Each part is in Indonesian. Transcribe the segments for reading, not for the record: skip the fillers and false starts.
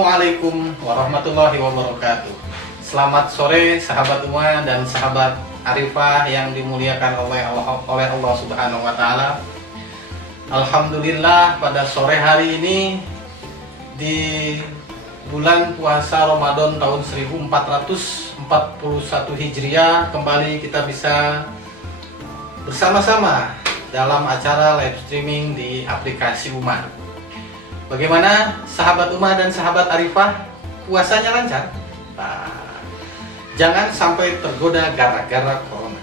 Assalamualaikum warahmatullahi wabarakatuh. Selamat sore sahabat Uma dan sahabat Arifah yang dimuliakan oleh Allah Subhanahu wa taala. Alhamdulillah pada sore hari ini di bulan puasa Ramadan tahun 1441 Hijriah kembali kita bisa bersama-sama dalam acara live streaming di aplikasi Uma. Bagaimana sahabat Uma dan sahabat Arifah, puasanya lancar? Nah, jangan sampai tergoda gara-gara corona.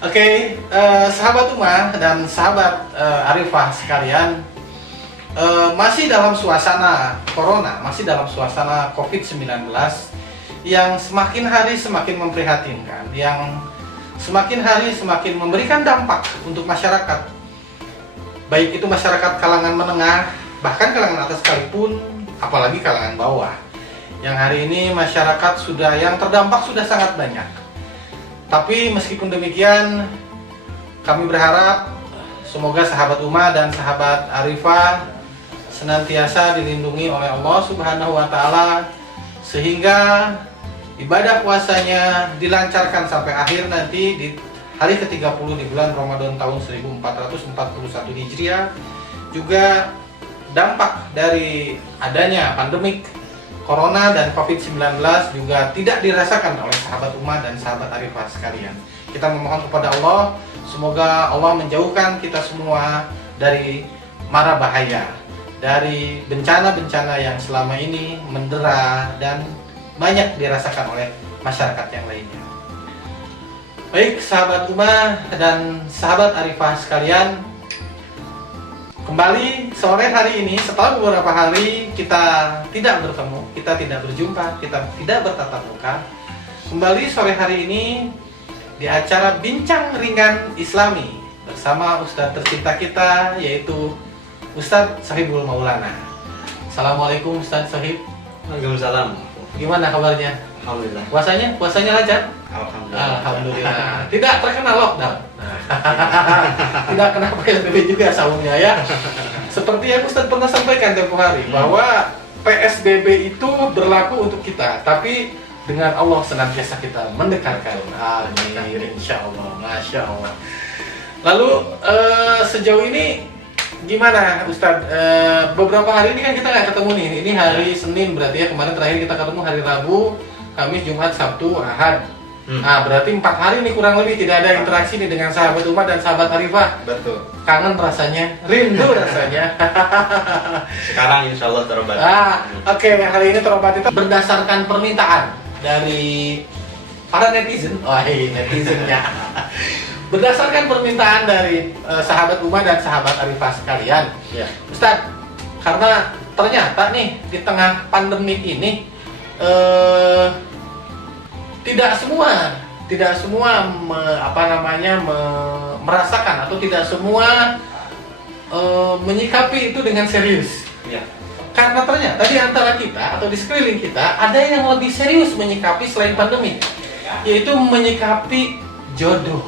Oke, sahabat Uma dan sahabat Arifah sekalian, masih dalam suasana corona, masih dalam suasana COVID-19 yang semakin hari semakin memprihatinkan, yang semakin hari semakin memberikan dampak untuk masyarakat, baik itu masyarakat kalangan menengah, bahkan kalangan atas sekalipun, apalagi kalangan bawah. Yang hari ini masyarakat yang terdampak sudah sangat banyak. Tapi meskipun demikian, kami berharap semoga sahabat Uma dan sahabat Arifah senantiasa dilindungi oleh Allah Subhanahu wa taala sehingga ibadah puasanya dilancarkan sampai akhir nanti di hari ke-30 di bulan Ramadan tahun 1441 Hijriah. Juga dampak dari adanya pandemik Corona dan COVID-19 juga tidak dirasakan oleh sahabat Uma dan sahabat Arifah sekalian. Kita memohon kepada Allah, semoga Allah menjauhkan kita semua dari mara bahaya, dari bencana-bencana yang selama ini mendera dan banyak dirasakan oleh masyarakat yang lainnya. Baik sahabat Uma dan sahabat Arifah sekalian, kembali sore hari ini setelah beberapa hari kita tidak bertemu, kita tidak berjumpa, kita tidak bertatap muka. Kembali sore hari ini di acara Bincang Ringan Islami bersama Ustadz tercinta kita, yaitu Ustadz Sohibul Maulana. Assalamualaikum Ustadz Sohib. Waalaikumsalam. Gimana kabarnya? Alhamdulillah. Puasanya lancar? Alhamdulillah. Tidak terkena lockdown. Tidak kena PSBB juga sahurnya ya. Seperti yang Ustadz pernah sampaikan tempo hari bahwa PSBB itu berlaku untuk kita, tapi dengan Allah senantiasa kita mendekatkan. Amin. Insya Allah. Masya Allah. Lalu sejauh ini gimana Ustadz? Beberapa hari ini kan kita nggak ketemu nih. Ini hari Senin berarti ya, kemarin terakhir kita ketemu hari Rabu, Kamis, Jumat, Sabtu, Ahad. Nah, berarti 4 hari nih kurang lebih tidak ada interaksi nih dengan sahabat Uma dan sahabat Arifah. Betul. Kangen rasanya, rindu rasanya. Sekarang insya Allah terobati. Oke, hari ini terobati itu berdasarkan permintaan dari para netizen. Netizennya. Berdasarkan permintaan dari sahabat Uma dan sahabat Arifah sekalian. Ya. Ustadz, karena ternyata nih di tengah pandemik ini tidak semua merasakan atau tidak semua menyikapi itu dengan serius. Ya. Karena ternyata di antara kita atau di sekeliling kita ada yang lebih serius menyikapi selain pandemi, yaitu menyikapi jodoh.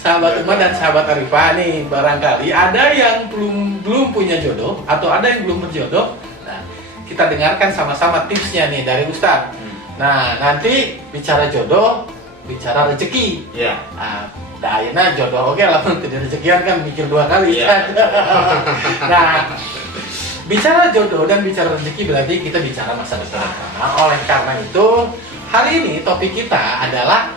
Sahabat Uma dan sahabat Arifah nih, barangkali ada yang belum punya jodoh atau ada yang belum berjodoh. Nah, kita dengarkan sama-sama tipsnya nih dari Ustadz. Nah, nanti bicara jodoh, bicara rezeki. Iya. Ayeuna jodoh oke lah, tidak rezekian kan mikir 2 kali. Iya. Nah, bicara jodoh dan bicara rezeki berarti kita bicara masa depan. Nah, oleh karena itu, hari ini topik kita adalah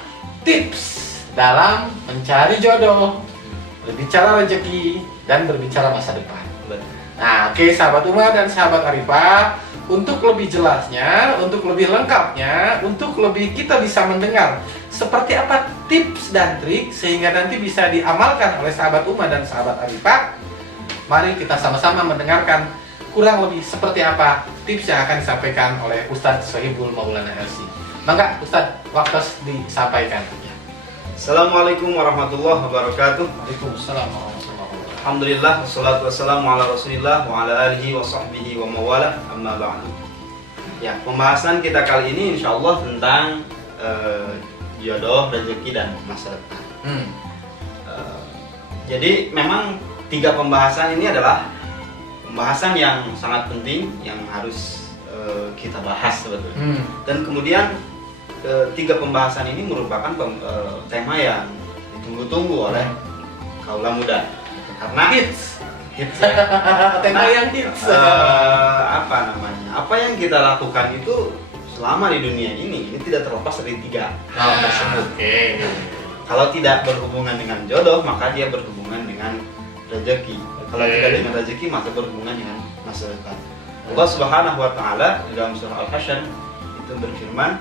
tips dalam mencari jodoh, berbicara rezeki, dan berbicara masa depan. Nah, oke sahabat Uma dan sahabat Arifah, untuk lebih jelasnya, untuk lebih lengkapnya, untuk lebih kita bisa mendengar seperti apa tips dan trik sehingga nanti bisa diamalkan oleh sahabat Uma dan sahabat Arifah, mari kita sama-sama mendengarkan kurang lebih seperti apa tips yang akan disampaikan oleh Ustadz Sohibul Maulana LC. Maka Ustadz, waktu disampaikan. Assalamualaikum warahmatullahi wabarakatuh. Waalaikumsalam warahmatullahi wabarakatuh. Alhamdulillah, wassalatu wassalamu ala rasulillah wa ala alihi wa sahbihi wa mawala, amma ba'du. Ya, pembahasan kita kali ini insya Allah tentang jodoh, rezeki, dan masa depan. Hmm. Jadi memang 3 pembahasan ini adalah pembahasan yang sangat penting yang harus kita bahas sebetulnya. Dan kemudian tiga pembahasan ini merupakan tema yang ditunggu-tunggu oleh kaula muda karena hits ya. Tema yang hits. Apa yang kita lakukan itu selama di dunia ini tidak terlepas dari tiga hal tersebut. Kalau tidak berhubungan dengan jodoh, maka dia berhubungan dengan rezeki. Kalau tidak dengan rezeki, maka berhubungan dengan masa depan. Allah Subhanahu wa taala dalam surah Al-Hasyr itu berfirman,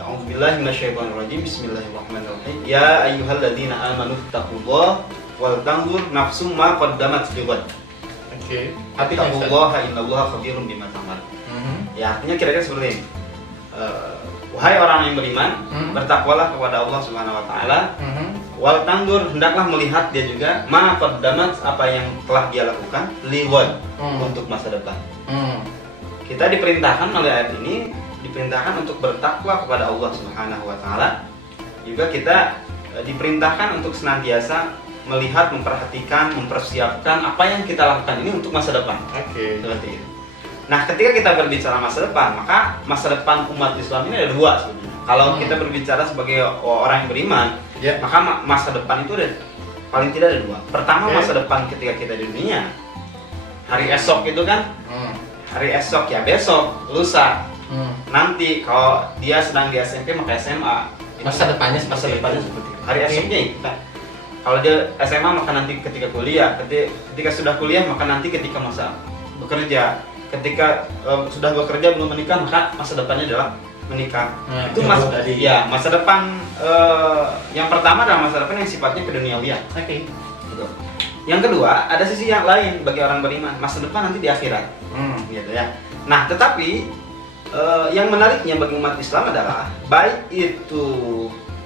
A'udzubillahi minasyaitonirrajim. Bismillahirrahmanirrahim. Ya ayyuhalladzina amanu taqullaha wal tanzur nafsum ma qaddamat lighad. Taqullaha innallaha khabirum bima ta'malun. Ya, artinya kira-kira seperti ini. Wahai orang yang beriman, bertakwalah kepada Allah Subhanahu wa taala. Wal tanzur, hendaklah melihat dia juga ma qaddamat, apa yang telah dia lakukan lighad, untuk masa depan. Kita diperintahkan oleh ayat ini, diperintahkan untuk bertakwa kepada Allah Subhanahu wa taala. Juga kita diperintahkan untuk senantiasa melihat, memperhatikan, mempersiapkan apa yang kita lakukan ini untuk masa depan. Seperti itu. Nah, ketika kita berbicara masa depan, maka masa depan umat Islam ini ada dua sebenarnya. Kalau kita berbicara sebagai orang yang beriman, maka masa depan itu ada paling tidak ada dua. Pertama, masa depan ketika kita di dunia. Hari esok itu kan, hari esok ya besok, lusa. Nanti kalau dia sedang di SMP maka SMA. Masa depannya seperti itu. Hari esoknya itu kan. Kalau dia SMA maka nanti ketika kuliah, ketika sudah kuliah maka nanti ketika masa bekerja. Ketika sudah bekerja belum menikah maka masa depannya adalah menikah. Itu masa depan yang pertama adalah masa depan yang sifatnya keduniawian. Gitu. Yang kedua, ada sisi yang lain bagi orang beriman, masa depan nanti di akhirat. Gitu ya. Nah, tetapi yang menariknya bagi umat Islam adalah baik itu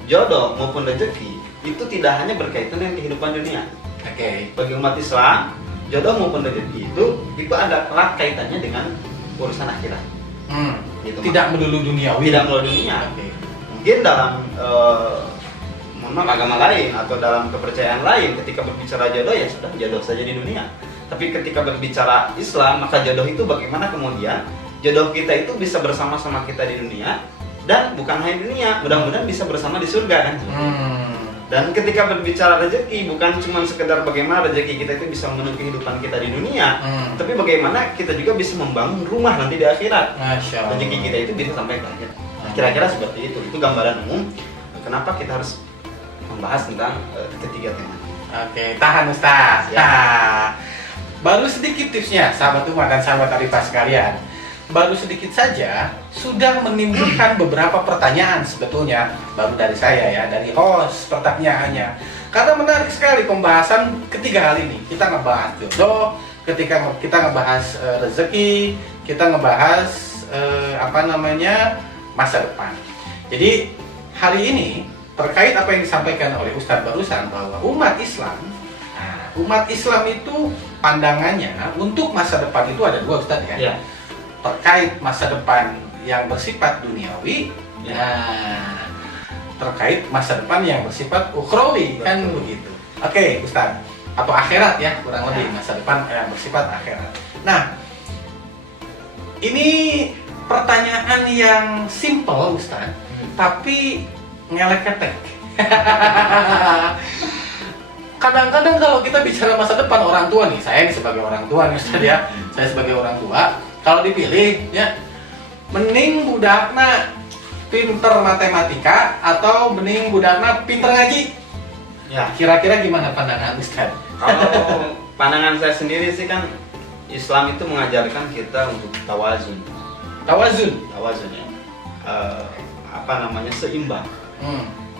jodoh maupun rezeki itu tidak hanya berkaitan dengan kehidupan dunia. Bagi umat Islam, jodoh maupun rezeki itu ada erat kaitannya dengan urusan akhirat. Gitu, tidak melulu duniawi. Tidak melulu dunia. Mungkin dalam agama lain atau dalam kepercayaan lain, ketika berbicara jodoh ya sudah jodoh saja di dunia. Tapi ketika berbicara Islam, maka jodoh itu bagaimana kemudian jodoh kita itu bisa bersama-sama kita di dunia, dan bukan hanya di dunia, mudah-mudahan bisa bersama di surga kan. Dan ketika berbicara rezeki, bukan cuma sekedar bagaimana rezeki kita itu bisa memenuhi kehidupan kita di dunia, tapi bagaimana kita juga bisa membangun rumah nanti di akhirat. Rezeki kita itu bisa sampai ke akhirat. Kira-kira seperti itu. Itu gambaran umum kenapa kita harus membahas tentang ketiga tema. Tahan Ustaz. Nah, baru sedikit tipsnya, sahabat umat dan sahabat Arifah sekalian. Baru sedikit saja sudah menimbulkan beberapa pertanyaan sebetulnya, baru dari saya ya, dari host pertanyaannya. Karena menarik sekali pembahasan ketiga hal ini. Kita ngebahas jodoh, ketika kita ngebahas rezeki, kita ngebahas masa depan. Jadi hari ini terkait apa yang disampaikan oleh Ustadz barusan, bahwa umat Islam itu pandangannya untuk masa depan itu ada dua, Ustadz ya. Terkait masa depan yang bersifat duniawi, terkait masa depan yang bersifat ukhrawi, kan begitu. Ustadz, atau akhirat ya, kurang lebih masa depan yang bersifat akhirat. Nah, ini pertanyaan yang simple Ustadz, tapi ngelek-ketek. Kadang-kadang kalau kita bicara masa depan orang tua nih, saya ini sebagai orang tua nih Ustadz ya, saya sebagai orang tua, kalau dipilih ya, mending budakna pinter matematika atau mending budakna pinter ngaji? Ya, kira-kira gimana pandangan Ustadz? Kalau pandangan saya sendiri sih kan, Islam itu mengajarkan kita untuk tawazun ya. Seimbang.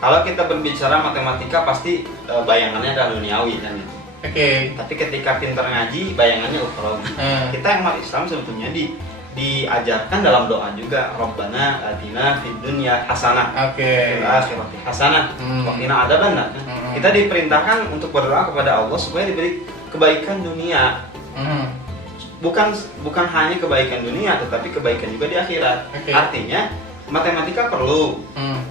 Kalau kita berbicara matematika pasti bayangannya adalah duniawi kan itu. Tapi ketika pintar ngaji bayangannya ukhrawi. Kita umat Islam sebetulnya diajarkan dalam doa juga, Rabbana atina fid dunya hasanah, fil akhirati hasanah, wa qina adzabannar. Kita diperintahkan untuk berdoa kepada Allah supaya diberi kebaikan dunia. Bukan hanya kebaikan dunia, tetapi kebaikan juga di akhirat. Artinya matematika perlu,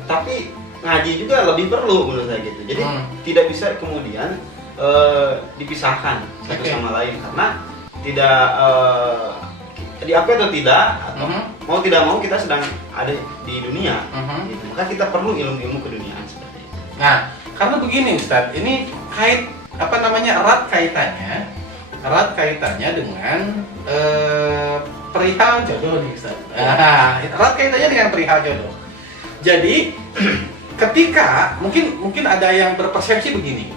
tapi ngaji juga lebih perlu menurut saya gitu. Jadi tidak bisa kemudian dipisahkan satu sama lain, karena tidak diakui atau tidak, atau Mhm. mau tidak mau kita sedang ada di dunia, Mhm. gitu. Maka kita perlu ilmu-ilmu keduniaan seperti itu. Nah, karena begini Ustadz, ini erat kaitannya dengan perihal jodoh nih Ustadz. Nah, erat kaitannya dengan perihal jodoh. Jadi ketika mungkin ada yang berpersepsi begini,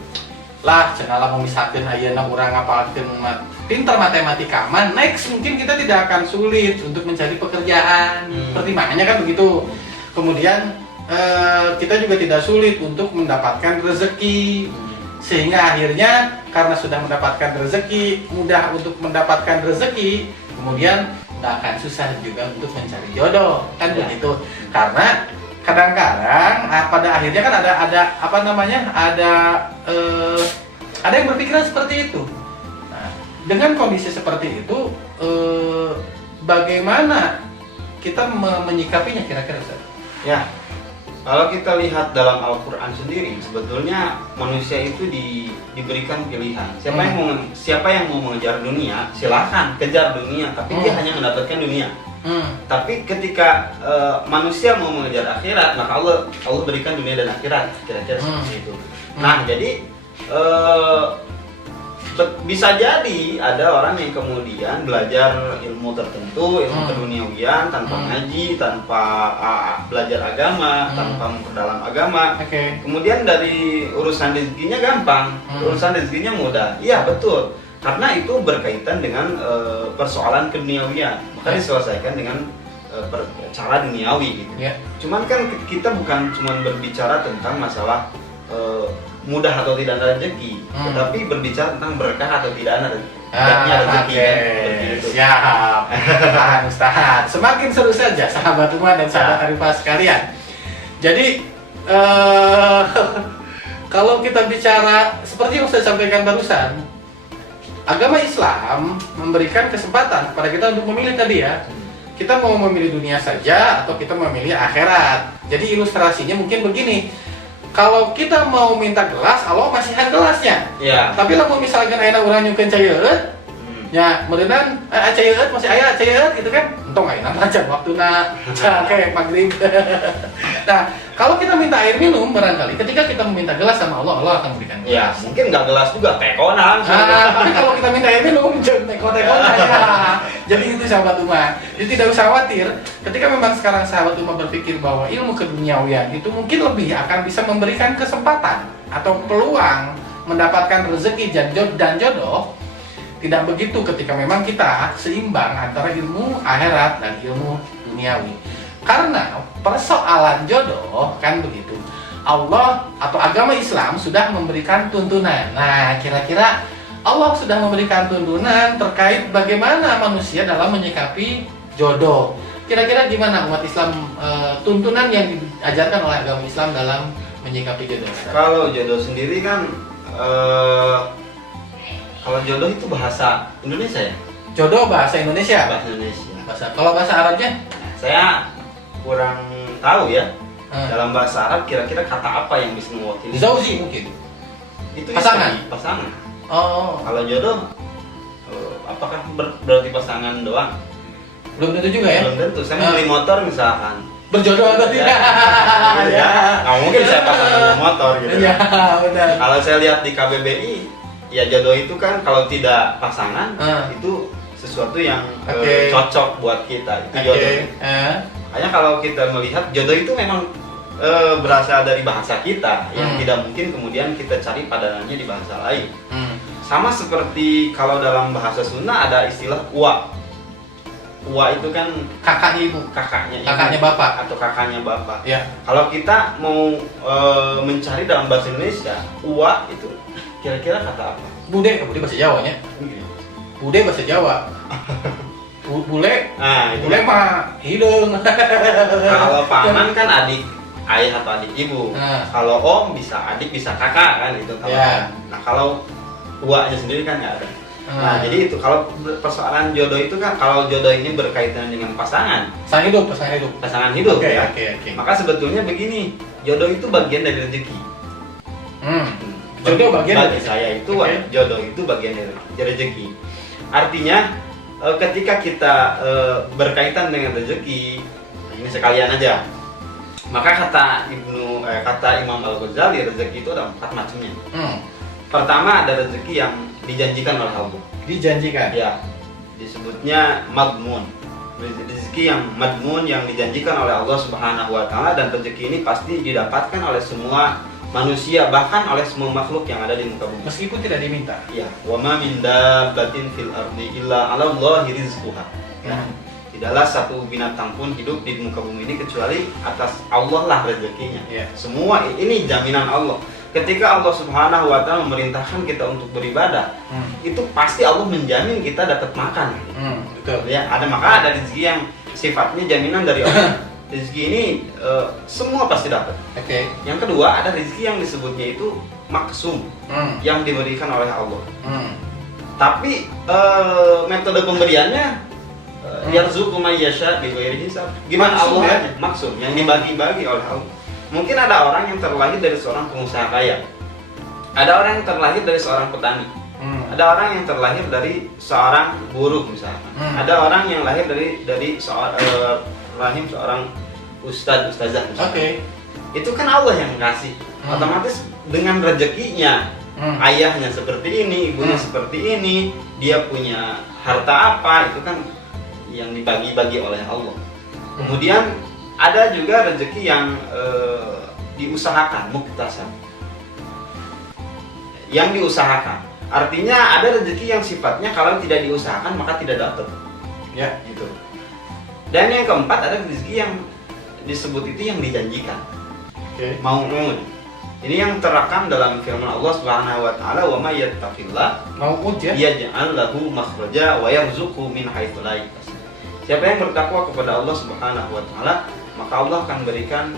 lah cenah memisahkan ayeuna urang ngapalkeun pintar matematika, next mungkin kita tidak akan sulit untuk mencari pekerjaan. Pertimbangannya kan begitu. Kemudian kita juga tidak sulit untuk mendapatkan rezeki, sehingga akhirnya karena sudah mendapatkan rezeki, mudah untuk mendapatkan rezeki, kemudian nggak akan susah juga untuk mencari jodoh, kan begitu. Karena kadang-kadang pada akhirnya kan ada yang berpikiran seperti itu. Nah, dengan kondisi seperti itu, bagaimana kita menyikapinya kira-kira Ustaz? Ya, kalau kita lihat dalam Al-Quran sendiri, sebetulnya manusia itu diberikan pilihan. Siapa yang mau mengejar dunia, silahkan kejar dunia, tapi dia hanya mendapatkan dunia. Tapi ketika manusia mau mengejar akhirat, maka Allah berikan dunia dan akhirat, kira-kira seperti itu. Nah, jadi bisa jadi ada orang yang kemudian belajar ilmu tertentu, ilmu keduniawian tanpa ngaji, tanpa belajar agama, tanpa memperdalam agama. Kemudian dari urusan rezekinya gampang, urusan rezekinya mudah. Iya betul, karena itu berkaitan dengan persoalan keduniawian, maka diselesaikan dengan cara duniawi gitu. Cuman kan kita bukan cuma berbicara tentang masalah mudah atau tidak ada rezeki, tetapi berbicara tentang berkah atau tidaknya rezeki. Siap. Tahan Ustaz. Semakin seru saja sahabat Umar dan sahabat Arifah sekalian. Jadi kalau kita bicara seperti yang saya sampaikan barusan, agama Islam memberikan kesempatan kepada kita untuk memilih tadi ya. Kita mau memilih dunia saja atau kita memilih akhirat. Jadi ilustrasinya mungkin begini. Kalau kita mau minta gelas, Allah masihkan gelasnya. Tapi lamun misalkan ayeuna urang nyukeun cayeut, nya meureunnan cayeut masih aya cayeut gitu kan. Entong ayeuna macan waktuna kayak maghrib. Nah, kalau kita minta air minum barangkali ketika kita meminta gelas sama Allah, Allah akan memberikan gelas. Ya, mungkin nggak gelas juga, tekona langsung. Tapi kalau kita minta air minum, jangan teko-tekona ya. Jadi itu sahabat Umar. Jadi tidak usah khawatir. Ketika memang sekarang sahabat Umar berpikir bahwa ilmu keduniawian itu mungkin lebih akan bisa memberikan kesempatan atau peluang mendapatkan rezeki dan jodoh, tidak begitu ketika memang kita seimbang antara ilmu akhirat dan ilmu duniawi. Karena persoalan jodoh kan begitu. Allah atau agama Islam sudah memberikan tuntunan. Nah, kira-kira Allah sudah memberikan tuntunan terkait bagaimana manusia dalam menyikapi jodoh. Kira-kira gimana umat Islam tuntunan yang diajarkan oleh agama Islam dalam menyikapi jodoh? Kalau jodoh sendiri kan kalau jodoh itu bahasa Indonesia ya? Jodoh bahasa Indonesia. Bahasa Indonesia. Kalau bahasa Arabnya? Saya kurang tahu ya. Dalam bahasa Arab kira-kira kata apa yang bisa mewakili? Zauji mungkin. Itu pasangan. Pasangan. Oh. Kalau jodoh, apakah berarti pasangan doang? Belum tentu juga ya. Belum tentu. Saya beli motor misalkan. Berjodoh atau tidak? Ya. Nggak mungkin saya pasangan motor gitu. Iya, benar. Kalau saya lihat di KBBI, ya jodoh itu kan kalau tidak pasangan itu sesuatu yang cocok buat kita. Itu jodoh. Hanya kalau kita melihat jodoh itu memang berasal dari bahasa kita yang tidak mungkin kemudian kita cari padanannya di bahasa lain. Sama seperti kalau dalam bahasa Sunda ada istilah uwa. Uwa itu kan kakaknya ibu, kakaknya bapak atau kakaknya bapak. Ya. Kalau kita mau mencari dalam bahasa Indonesia, uwa itu kira-kira kata apa? Bude bahasa Jawanya. Bude bahasa Jawa. Bule, bule mah hidung. Kalau paman kan adik ayah atau adik ibu. Kalau om bisa adik bisa kakak kan itu. Nah kalau uaknya sendiri kan nggak ada. Nah jadi itu kalau persoalan jodoh itu kan kalau jodoh ini berkaitan dengan pasangan hidup ya. Maka sebetulnya begini, jodoh itu bagian dari rezeki. Jodoh bagian bagi saya itu jodoh itu bagian dari rezeki. Artinya ketika kita berkaitan dengan rezeki, ini sekalian aja. Maka kata Imam Al-Ghazali, rezeki itu ada 4 macamnya. Pertama, ada rezeki yang dijanjikan oleh Allah. Dijanjikan. Ya, disebutnya madmun. Rezeki yang madmun yang dijanjikan oleh Allah Subhanahu wa taala, dan rezeki ini pasti didapatkan oleh semua manusia, bahkan oleh semua makhluk yang ada di muka bumi. Meskipun tidak diminta. Ya, wa ma min dabbatin fil ardi illa 'ala Allahi rizquha. Ya. Tidaklah satu binatang pun hidup di muka bumi ini kecuali atas Allah lah rezekinya. Ya. Semua ini jaminan Allah. Ketika Allah Subhanahu wa taala memerintahkan kita untuk beribadah, itu pasti Allah menjamin kita dapat makan. Betul. Ya, maka ada rezeki yang sifatnya jaminan dari Allah. Rezeki ini semua pasti dapat. Oke. Yang kedua, ada rezeki yang disebutnya itu maksum, yang diberikan oleh Allah. Tapi metode pemberiannya yarzuqu may yasha bighairi hisab. Gimana Maksum, Allah ya? aja? Maksum yang dibagi-bagi oleh Allah. Mungkin ada orang yang terlahir dari seorang pengusaha kaya. Ada orang yang terlahir dari seorang petani. Ada orang yang terlahir dari seorang buruh misalnya. Ada orang yang lahir dari seorang ustazah misalnya. Oke. Itu kan Allah yang kasih. Otomatis dengan rezekinya, ayahnya seperti ini, ibunya seperti ini, dia punya harta apa, itu kan yang dibagi-bagi oleh Allah. Kemudian ada juga rezeki yang diusahakan, muktasab. Yang diusahakan. Artinya ada rezeki yang sifatnya kalau tidak diusahakan maka tidak dapat. Ya. Gitu. Dan yang keempat, ada rezeki yang disebut itu yang dijanjikan. Oke. Mau'ud. Ini yang terekam dalam firman Allah Subhanahu wa taala, "Wa may yattaqillah Mau'ud ya. yaj'al lahu makhraja wa yarzuqhu min haitsu la yahtasib." Siapa yang bertakwa kepada Allah Subhanahu wa taala, maka Allah akan berikan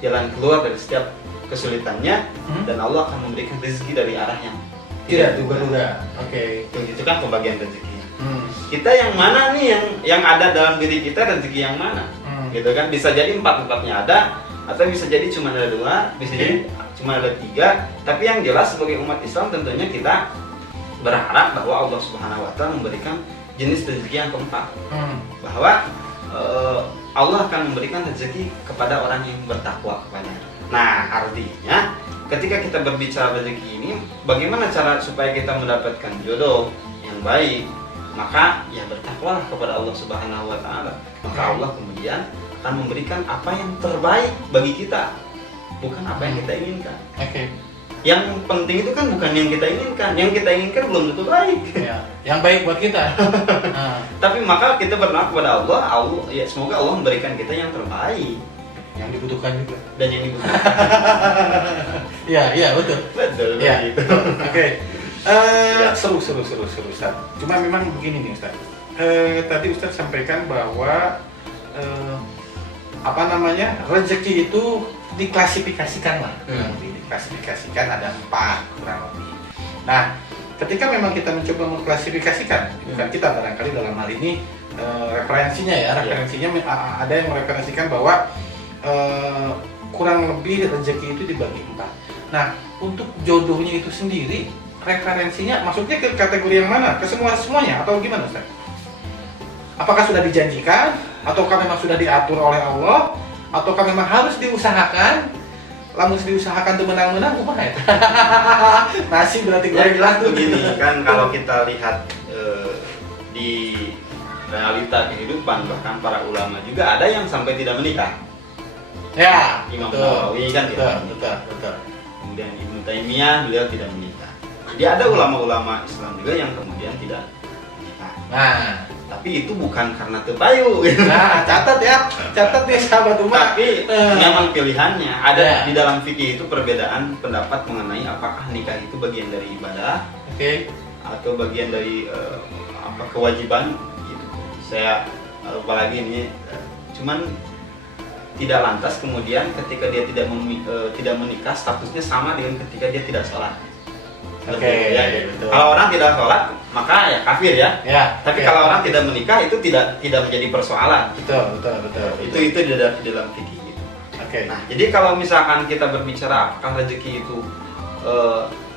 jalan keluar dari setiap kesulitannya, dan Allah akan memberikan rezeki dari arah yang Tidak duga-duga. Oke. Itu kan pembagian rezeki. Kita yang mana nih yang ada dalam diri kita, rezeki yang mana? Gitu kan, bisa jadi 4-4-nya ada, atau bisa jadi cuma ada 2, bisa jadi cuma ada 3. Tapi yang jelas sebagai umat Islam tentunya kita berharap bahwa Allah Subhanahu wa taala memberikan jenis rezeki yang keempat. Bahwa Allah akan memberikan rezeki kepada orang yang bertakwa kepadanya. Nah, artinya ketika kita berbicara rezeki ini, bagaimana cara supaya kita mendapatkan jodoh yang baik? Maka ya bertakwalah kepada Allah Subhanahu wa taala. Maka Allah kemudian akan memberikan apa yang terbaik bagi kita, bukan apa yang kita inginkan. Oke. Yang penting itu kan bukan yang kita inginkan. Yang kita inginkan belum tentu baik. Ya. Yang baik buat kita. Tapi maka kita berdoa kepada Allah, ya semoga Allah memberikan kita yang terbaik, yang dibutuhkan juga. dan yang dibutuhkan. Iya, betul. Betul. Ya. Begitu. Oke. Seru Ustaz. Cuma memang begini nih Ustaz. Tadi Ustaz sampaikan bahwa rezeki itu diklasifikasikan lah. Diklasifikasikan ada 4 kurang lebih. Nah, ketika memang kita mencoba mengklasifikasikan, bukan kita barangkali dalam hal ini referensinya ada yang mereferensikan bahwa kurang lebih rezeki itu dibagi 4. Nah, untuk jodohnya itu sendiri, referensinya maksudnya ke kategori yang mana? Ke semuanya atau gimana Ustaz? Apakah sudah dijanjikan, ataukah memang sudah diatur oleh Allah, ataukah memang harus diusahakan? Lamun diusahakan tuh menang-menang, kumaha eta? Nasi berarti Ya jelas tuh. begini kan, kalau kita lihat di realita kehidupan, bahkan para ulama juga ada yang sampai tidak menikah. Ya, Imam betul. Nawawi kan tidak menikah. Betul. Kemudian Ibnu Taimiyah, beliau tidak menikah. Jadi ada ulama-ulama Islam juga yang kemudian tidak menikah. Nah, Tapi itu bukan karena terpayu. nah catat nih sahabat umat. Tapi memang pilihannya ada Ya. di dalam fikih itu perbedaan pendapat mengenai apakah nikah itu bagian dari ibadah Oke. atau bagian dari kewajiban gitu. Saya apalagi ini cuman tidak lantas kemudian ketika dia tidak menikah statusnya sama dengan ketika dia tidak sholat. Oke, Ya, betul. kalau orang tidak sholat maka ya kafir ya. Ya. Tapi oke. kalau orang tidak menikah itu tidak menjadi persoalan. betul. Itu di dalam fikih gitu. Oke. Nah, jadi kalau misalkan kita berbicara apakah rezeki itu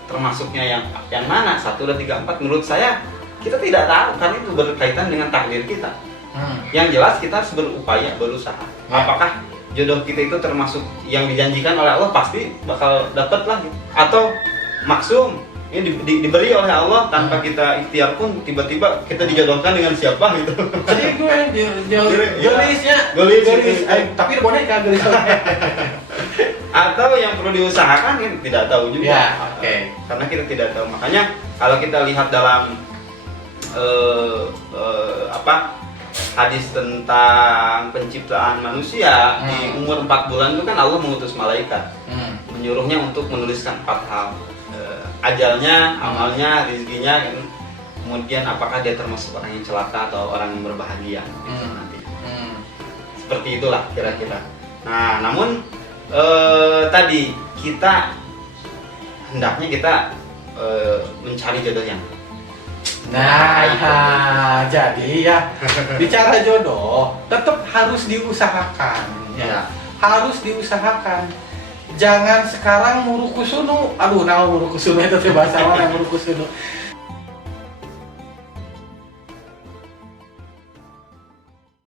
termasuknya yang mana 1, 2, 3, 4, menurut saya kita tidak tahu karena itu berkaitan dengan takdir kita. Yang jelas kita harus berupaya, berusaha. Apakah jodoh kita itu termasuk yang dijanjikan oleh Allah, pasti bakal dapat lah gitu. Atau maksum ini diberi oleh Allah tanpa kita ikhtiar pun tiba-tiba kita dijodohkan dengan siapa gitu. Jadi gue gelisnya Gelis. tapi boneka gelis. Atau yang perlu diusahakan kan tidak tahu juga. Ya, oke. Karena kita tidak tahu. Makanya kalau kita lihat dalam hadis tentang penciptaan manusia di umur 4 bulan itu kan Allah mengutus malaikat menyuruhnya untuk menuliskan 4 hal, ajalnya, amalnya, rezekinya, kan? Kemudian apakah dia termasuk orang yang celaka atau orang yang berbahagia gitu nanti. Seperti itulah kira-kira. Nah, namun tadi kita hendaknya kita mencari jodoh yang jadi ya bicara jodoh tetap harus diusahakan ya. Harus diusahakan. Jangan sekarang murukusunu. Aduh, nah murukusunu itu bahasa mana murukusunu.